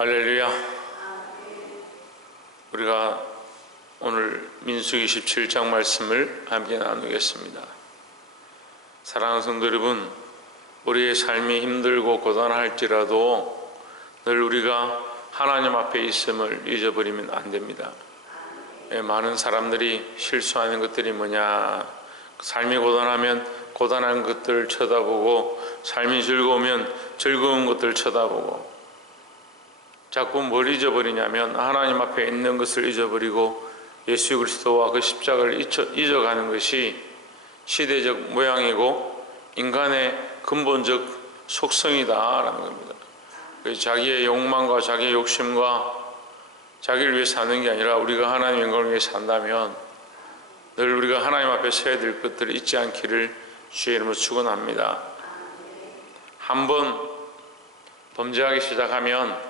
할렐루야. 우리가 오늘 민수기 17장 말씀을 함께 나누겠습니다. 사랑하는 성도 여러분, 우리의 삶이 힘들고 고단할지라도 늘 우리가 하나님 앞에 있음을 잊어버리면 안 됩니다. 많은 사람들이 실수하는 것들이 뭐냐, 삶이 고단하면 고단한 것들을 쳐다보고, 삶이 즐거우면 즐거운 것들을 쳐다보고, 자꾸 뭘 잊어버리냐면 하나님 앞에 있는 것을 잊어버리고 예수 그리스도와 그 십자가를 잊어가는 것이 시대적 모양이고 인간의 근본적 속성이다라는 겁니다. 자기의 욕망과 자기의 욕심과 자기를 위해 사는 게 아니라 우리가 하나님의 영광을 위해 산다면 늘 우리가 하나님 앞에 서야 될 것들을 잊지 않기를 주의 이름으로 축원합니다. 한번 범죄하기 시작하면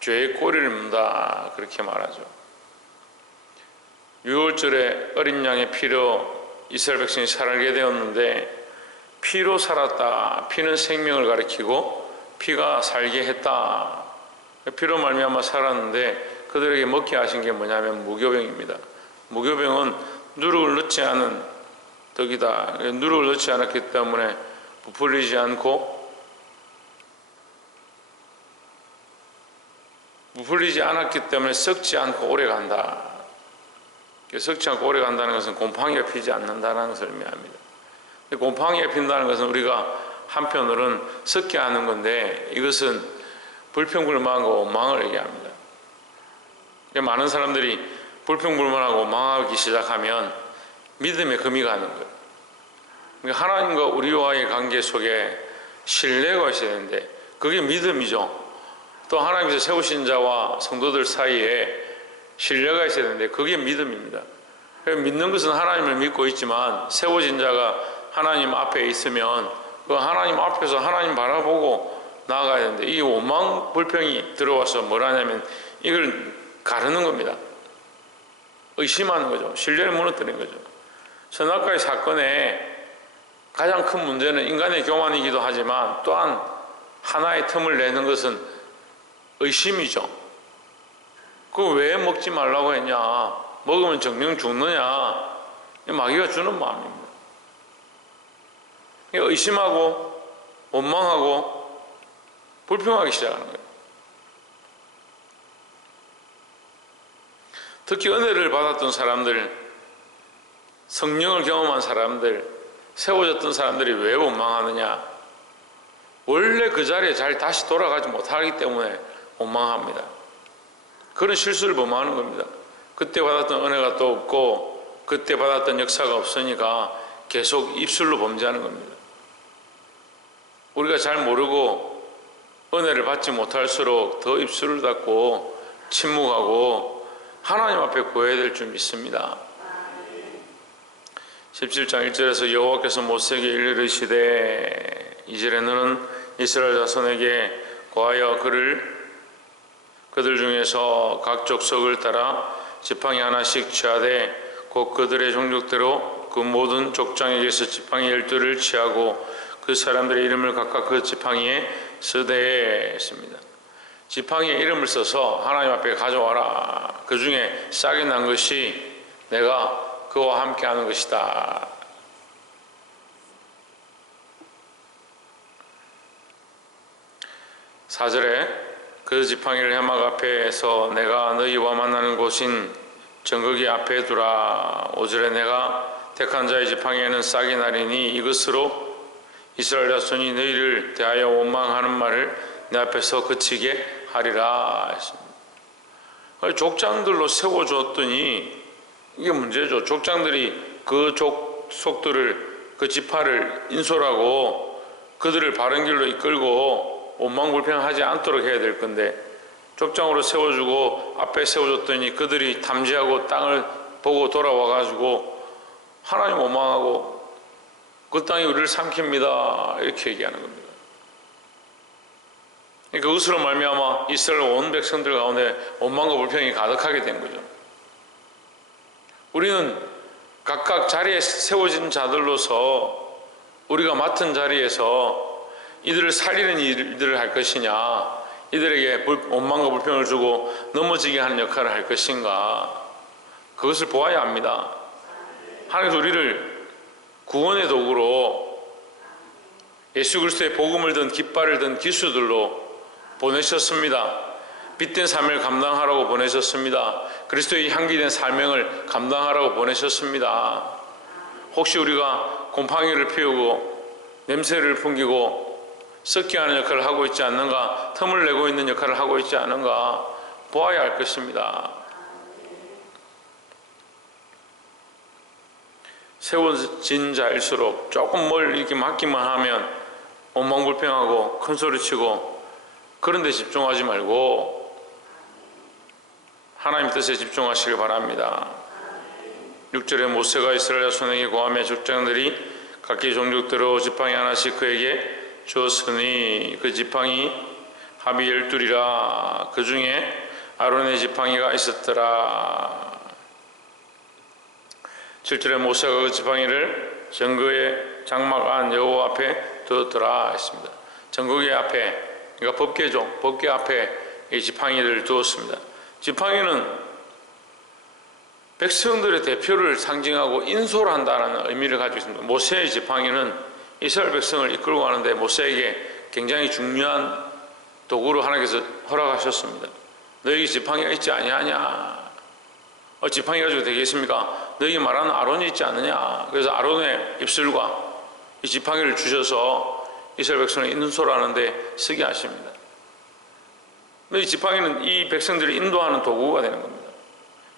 죄의 꼬리를 문다, 그렇게 말하죠. 유월절에 어린 양의 피로 이스라엘 백성이 살게 되었는데, 피로 살았다. 피는 생명을 가리키고 피가 살게 했다. 피로 말미암아 살았는데 그들에게 먹게 하신 게 뭐냐면 무교병입니다. 무교병은 누룩을 넣지 않은 떡이다. 누룩을 넣지 않았기 때문에 부풀리지 않았기 때문에 썩지 않고 오래 간다. 썩지 않고 오래 간다는 것은 곰팡이가 피지 않는다는 것을 의미합니다. 곰팡이가 핀다는 것은 우리가 한편으로는 썩게 하는 건데, 이것은 불평불만과 원망을 얘기합니다. 많은 사람들이 불평불만하고 원망하기 시작하면 믿음에 금이 가는 거예요. 그러니까 하나님과 우리와의 관계 속에 신뢰가 있어야 되는데 그게 믿음이죠. 또 하나님께서 세우신 자와 성도들 사이에 신뢰가 있어야 되는데 그게 믿음입니다. 믿는 것은 하나님을 믿고 있지만 세워진 자가 하나님 앞에 있으면 그 하나님 앞에서 하나님 바라보고 나아가야 되는데, 이 원망 불평이 들어와서 뭘 하냐면 이걸 가르는 겁니다. 의심하는 거죠. 신뢰를 무너뜨리는 거죠. 선악과의 사건의 가장 큰 문제는 인간의 교만이기도 하지만 또한 하나의 틈을 내는 것은 의심이죠. 그거 왜 먹지 말라고 했냐, 먹으면 정령 죽느냐, 마귀가 주는 마음입니다. 의심하고 원망하고 불평하기 시작하는 거예요. 특히 은혜를 받았던 사람들, 성령을 경험한 사람들, 세워졌던 사람들이 왜 원망하느냐, 원래 그 자리에 잘 다시 돌아가지 못하기 때문에 원망합니다. 그런 실수를 범하는 겁니다. 그때 받았던 은혜가 또 없고 그때 받았던 역사가 없으니까 계속 입술로 범죄하는 겁니다. 우리가 잘 모르고 은혜를 받지 못할수록 더 입술을 닫고 침묵하고 하나님 앞에 구해야 될 줄 믿습니다. 17장 1절에서 여호와께서 모세에게 이르시되, 2절에 너는 이스라엘 자손에게 고하여 그들 중에서 각 족속을 따라 지팡이 하나씩 취하되 곧 그들의 종족대로 그 모든 족장에게서 지팡이 12를 취하고 그 사람들의 이름을 각각 그 지팡이에 쓰되 했습니다. 지팡이에 이름을 써서 하나님 앞에 가져와라. 그 중에 싹이 난 것이 내가 그와 함께 하는 것이다. 4절에 그 지팡이를 해막 앞에서 내가 너희와 만나는 곳인 정거기 앞에 두라. 5절에 내가 택한 자의 지팡이에는 싹이 나리니 이것으로 이스라엘 자손이 너희를 대하여 원망하는 말을 내 앞에서 그치게 하리라 했습니다. 족장들로 세워줬더니 이게 문제죠. 족장들이 그 족속들을, 그 지파를 인솔하고 그들을 바른 길로 이끌고 원망불평하지 않도록 해야 될 건데, 족장으로 세워주고 앞에 세워줬더니 그들이 탐지하고 땅을 보고 돌아와가지고 하나님 원망하고 그 땅이 우리를 삼킵니다, 이렇게 얘기하는 겁니다. 그것으로 말미암아 이스라엘 온 백성들 가운데 원망과 불평이 가득하게 된 거죠. 우리는 각각 자리에 세워진 자들로서 우리가 맡은 자리에서 이들을 살리는 일들을 할 것이냐, 이들에게 원망과 불평을 주고 넘어지게 하는 역할을 할 것인가? 그것을 보아야 합니다. 하나님께서 우리를 구원의 도구로 예수 그리스도의 복음을 든 깃발을 든 기수들로 보내셨습니다. 빛된 삶을 감당하라고 보내셨습니다. 그리스도의 향기된 사명을 감당하라고 보내셨습니다. 혹시 우리가 곰팡이를 피우고 냄새를 풍기고 썩게 하는 역할을 하고 있지 않는가, 틈을 내고 있는 역할을 하고 있지 않은가 보아야 할 것입니다. 세워진 자일수록 조금 뭘 이렇게 맡기만 하면 원망불평하고 큰소리치고 그런 데 집중하지 말고 하나님 뜻에 집중하시길 바랍니다. 6절에 모세가 이스라엘 자손에게 고하며 족장들이 각기 종족대로 지팡이 하나씩 그에게 주었으니 그 지팡이 합이 12이라. 그 중에 아론의 지팡이가 있었더라. 7절에 모세가 그 지팡이를 정거의 장막 안 여호와 앞에 두었더라 했습니다. 정거의 앞에, 그러니까 법궤죠. 법궤 앞에 이 지팡이를 두었습니다. 지팡이는 백성들의 대표를 상징하고 인솔한다는 의미를 가지고 있습니다. 모세의 지팡이는 이스라엘 백성을 이끌고 가는데 모세에게 굉장히 중요한 도구로 하나님께서 허락하셨습니다. 너에게 지팡이가 있지 아니하냐? 지팡이 가지고 되겠습니까? 너에게 말하는 아론이 있지 않느냐? 그래서 아론의 입술과 이 지팡이를 주셔서 이스라엘 백성을 인솔하는데 쓰게 하십니다. 이 지팡이는 이 백성들을 인도하는 도구가 되는 겁니다.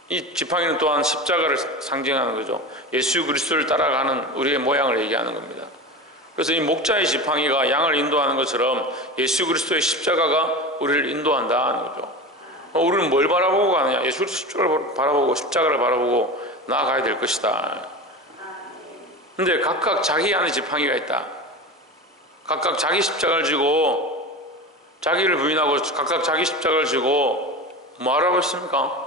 이 지팡이는 또한 십자가를 상징하는 거죠. 예수 그리스도를 따라가는 우리의 모양을 얘기하는 겁니다. 그래서 이 목자의 지팡이가 양을 인도하는 것처럼 예수 그리스도의 십자가가 우리를 인도한다는 거죠. 우리는 뭘 바라보고 가느냐? 예수 그리스도 십자가를 바라보고 십자가를 바라보고 나아가야 될 것이다. 근데 각각 자기 안에 지팡이가 있다. 각각 자기 십자가를 지고 자기를 부인하고 각각 자기 십자가를 지고 뭐 하라고 했습니까?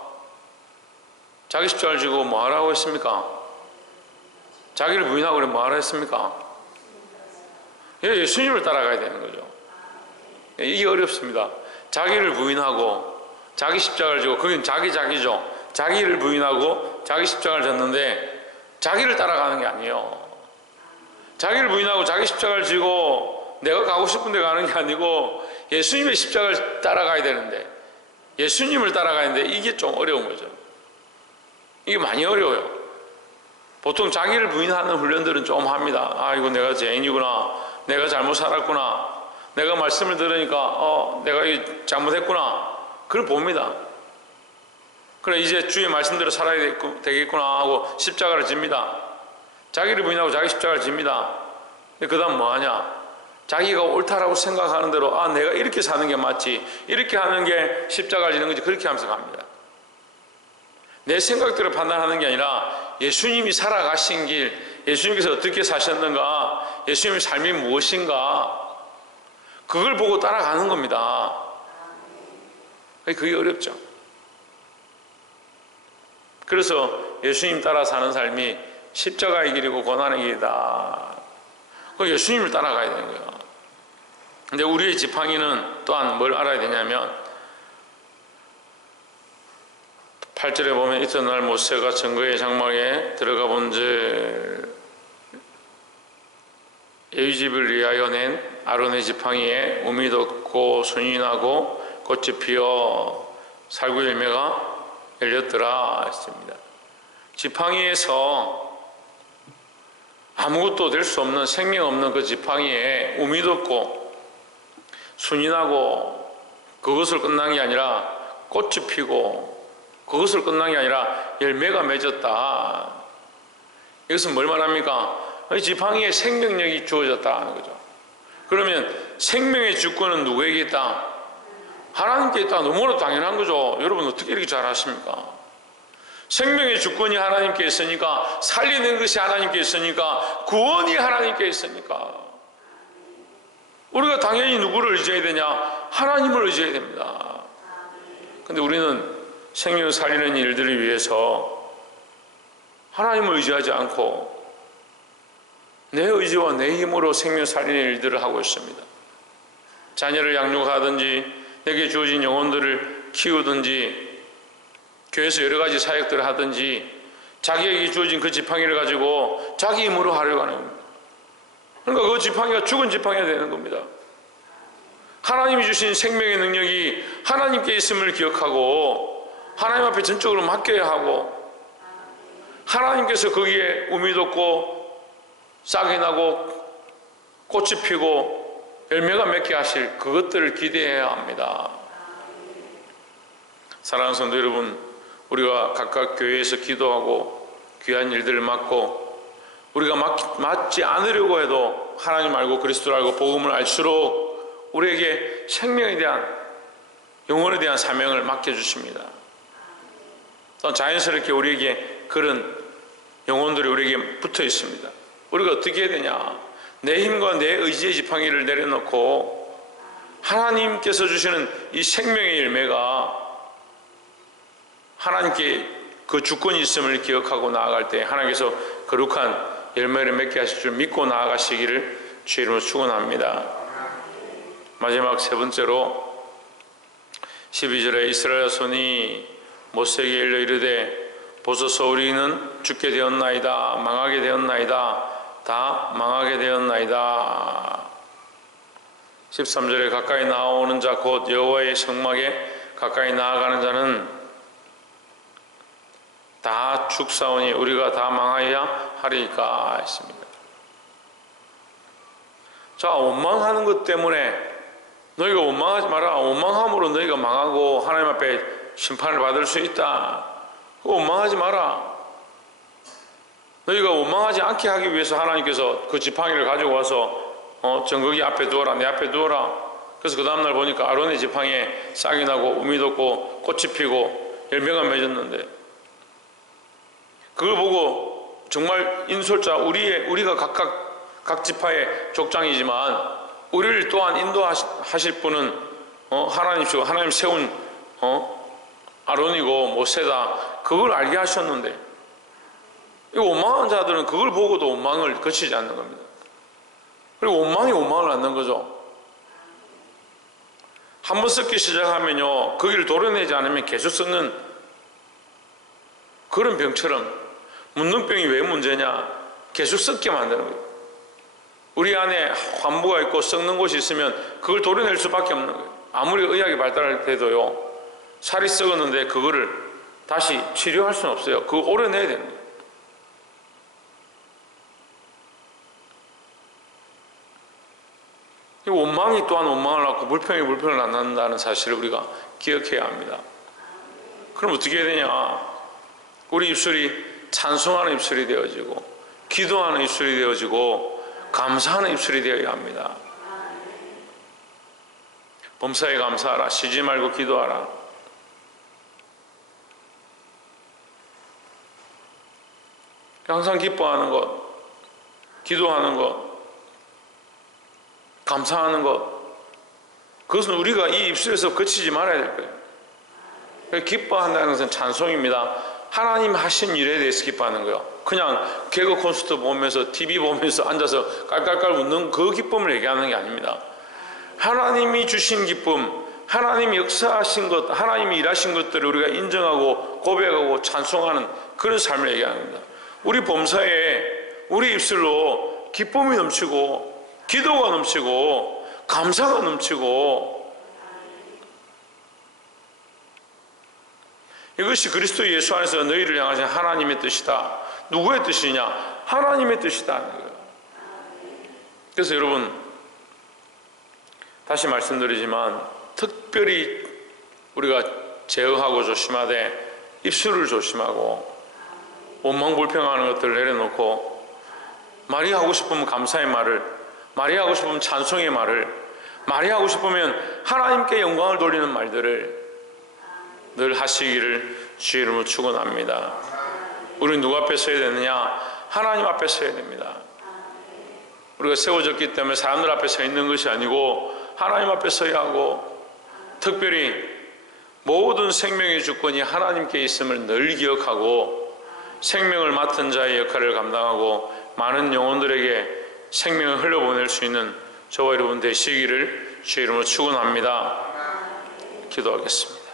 자기 십자가를 지고 뭐 하라고 했습니까? 자기를 부인하고 그래 뭐 하라 했습니까? 예수님을 따라가야 되는 거죠. 이게 어렵습니다. 자기를 부인하고 자기 십자가를 지고, 그건 자기죠. 자기를 부인하고 자기 십자가를 졌는데 자기를 따라가는 게 아니에요. 자기를 부인하고 자기 십자가를 지고 내가 가고 싶은 데 가는 게 아니고 예수님의 십자가를 따라가야 되는데, 예수님을 따라가야 되는데 이게 좀 어려운 거죠. 이게 많이 어려워요. 보통 자기를 부인하는 훈련들은 좀 합니다. 아, 이거 내가 죄인이구나. 내가 잘못 살았구나. 내가 말씀을 들으니까 내가 잘못했구나. 그걸 봅니다. 그래, 이제 주의 말씀대로 살아야 되겠구나 하고 십자가를 집니다. 자기를 부인하고 자기 십자가를 집니다. 근데 그 다음 뭐 하냐? 자기가 옳다라고 생각하는 대로 내가 이렇게 사는 게 맞지, 이렇게 하는 게 십자가를 지는 거지, 그렇게 하면서 갑니다. 내 생각대로 판단하는 게 아니라 예수님이 살아가신 길, 예수님께서 어떻게 사셨는가, 예수님의 삶이 무엇인가, 그걸 보고 따라가는 겁니다. 그게 어렵죠. 그래서 예수님 따라 사는 삶이 십자가의 길이고 고난의 길이다. 예수님을 따라가야 되는 거예요. 근데 우리의 지팡이는 또한 뭘 알아야 되냐면 8절에 보면 이튿날 모세가 정거의 장막에 들어가 본즉 예휘집을 위하여 낸 아론의 지팡이에 우미 돋고 순이 나고 꽃이 피어 살구 열매가 열렸더라 했습니다. 지팡이에서 아무것도 될 수 없는, 생명 없는 그 지팡이에 우미 돋고 순이 나고 그것을 끝난 게 아니라 꽃이 피고 그것을 끝난 게 아니라 열매가 맺었다. 이것은 뭘 말합니까? 이 지팡이에 생명력이 주어졌다는 거죠. 그러면 생명의 주권은 누구에게 있다? 하나님께 있다. 너무나 당연한 거죠. 여러분 어떻게 이렇게 잘 아십니까? 생명의 주권이 하나님께 있으니까, 살리는 것이 하나님께 있으니까, 구원이 하나님께 있으니까 우리가 당연히 누구를 의지해야 되냐? 하나님을 의지해야 됩니다. 근데 우리는 생명을 살리는 일들을 위해서 하나님을 의지하지 않고 내 의지와 내 힘으로 생명 살리는 일들을 하고 있습니다. 자녀를 양육하든지 내게 주어진 영혼들을 키우든지 교회에서 여러 가지 사역들을 하든지 자기에게 주어진 그 지팡이를 가지고 자기 힘으로 하려고 하는 겁니다. 그러니까 그 지팡이가 죽은 지팡이가 되는 겁니다. 하나님이 주신 생명의 능력이 하나님께 있음을 기억하고 하나님 앞에 전적으로 맡겨야 하고 하나님께서 거기에 우미 돋고 싹이 나고 꽃이 피고 열매가 맺게 하실 그것들을 기대해야 합니다. 사랑하는 성도 여러분, 우리가 각각 교회에서 기도하고 귀한 일들을 맡고 우리가 맡지 않으려고 해도 하나님 알고 그리스도를 알고 복음을 알수록 우리에게 생명에 대한 영혼에 대한 사명을 맡겨주십니다. 또 자연스럽게 우리에게 그런 영혼들이 우리에게 붙어 있습니다. 우리가 어떻게 해야 되냐? 내 힘과 내 의지의 지팡이를 내려놓고 하나님께서 주시는 이 생명의 열매가 하나님께 그 주권이 있음을 기억하고 나아갈 때 하나님께서 거룩한 열매를 맺게 하실 줄 믿고 나아가시기를 주의 이름으로 축원합니다. 마지막 세 번째로 12절에 이스라엘 자손이 모세에게 일러 이르되 보소서 우리는 죽게 되었나이다 망하게 되었나이다 다 망하게 되었나이다. 13절에 가까이 나오는 자 곧 여호와의 성막에 가까이 나아가는 자는 다 죽사오니 우리가 다 망하여야 하리까 했습니다. 자, 원망하는 것 때문에 너희가 원망하지 마라. 원망함으로 너희가 망하고 하나님 앞에 심판을 받을 수 있다. 원망하지 마라. 너희가 원망하지 않게 하기 위해서 하나님께서 그 지팡이를 가지고 와서 정거기 앞에 두어라, 내 앞에 두어라. 그래서 그 다음날 보니까 아론의 지팡이에 싹이 나고 우미 돋고 꽃이 피고 열매가 맺었는데 그걸 보고 정말 인솔자 우리가 각 지파의 족장이지만 우리를 또한 인도하실 분은 하나님이시고 하나님 세운 아론이고 모세다. 그걸 알게 하셨는데 이 원망한 자들은 그걸 보고도 원망을 거치지 않는 겁니다. 그리고 원망이 원망을 낳는 거죠. 한번 썩기 시작하면요 거기를 도려내지 않으면 계속 썩는 그런 병처럼 문둥병이 왜 문제냐? 계속 썩게 만드는 거예요. 우리 안에 환부가 있고 썩는 곳이 있으면 그걸 도려낼 수밖에 없는 거예요. 아무리 의학이 발달할 때도요 살이 썩었는데 그거를 다시 치료할 수는 없어요. 그거 오려내야 되는 거예요. 원망이 또한 원망을 낳고 불평이 불평을 낳는다는 사실을 우리가 기억해야 합니다. 그럼 어떻게 해야 되냐? 우리 입술이 찬송하는 입술이 되어지고 기도하는 입술이 되어지고 감사하는 입술이 되어야 합니다. 범사에 감사하라. 쉬지 말고 기도하라. 항상 기뻐하는 것, 기도하는 것, 감사하는 것, 그것은 우리가 이 입술에서 거치지 말아야 될 거예요. 기뻐한다는 것은 찬송입니다. 하나님 하신 일에 대해서 기뻐하는 거예요. 그냥 개그 콘서트 보면서 TV 보면서 앉아서 깔깔깔 웃는 그 기쁨을 얘기하는 게 아닙니다. 하나님이 주신 기쁨, 하나님이 역사하신 것, 하나님이 일하신 것들을 우리가 인정하고 고백하고 찬송하는 그런 삶을 얘기하는 겁니다. 우리 범사에 우리 입술로 기쁨이 넘치고 기도가 넘치고 감사가 넘치고 이것이 그리스도 예수 안에서 너희를 향하신 하나님의 뜻이다. 누구의 뜻이냐? 하나님의 뜻이다. 그래서 여러분 다시 말씀드리지만 특별히 우리가 제어하고 조심하되 입술을 조심하고 원망 불평하는 것들을 내려놓고 말이 하고 싶으면 감사의 말을, 말이 하고 싶으면 찬송의 말을, 말이 하고 싶으면 하나님께 영광을 돌리는 말들을 늘 하시기를 주의 이름으로 축원합니다. 우리는 누구 앞에 서야 되느냐? 하나님 앞에 서야 됩니다. 우리가 세워졌기 때문에 사람들 앞에 서 있는 것이 아니고 하나님 앞에 서야 하고 특별히 모든 생명의 주권이 하나님께 있음을 늘 기억하고 생명을 맡은 자의 역할을 감당하고 많은 영혼들에게 생명을 흘려보낼 수 있는 저와 여러분 되시기를 주의 이름으로 축원합니다. 기도하겠습니다.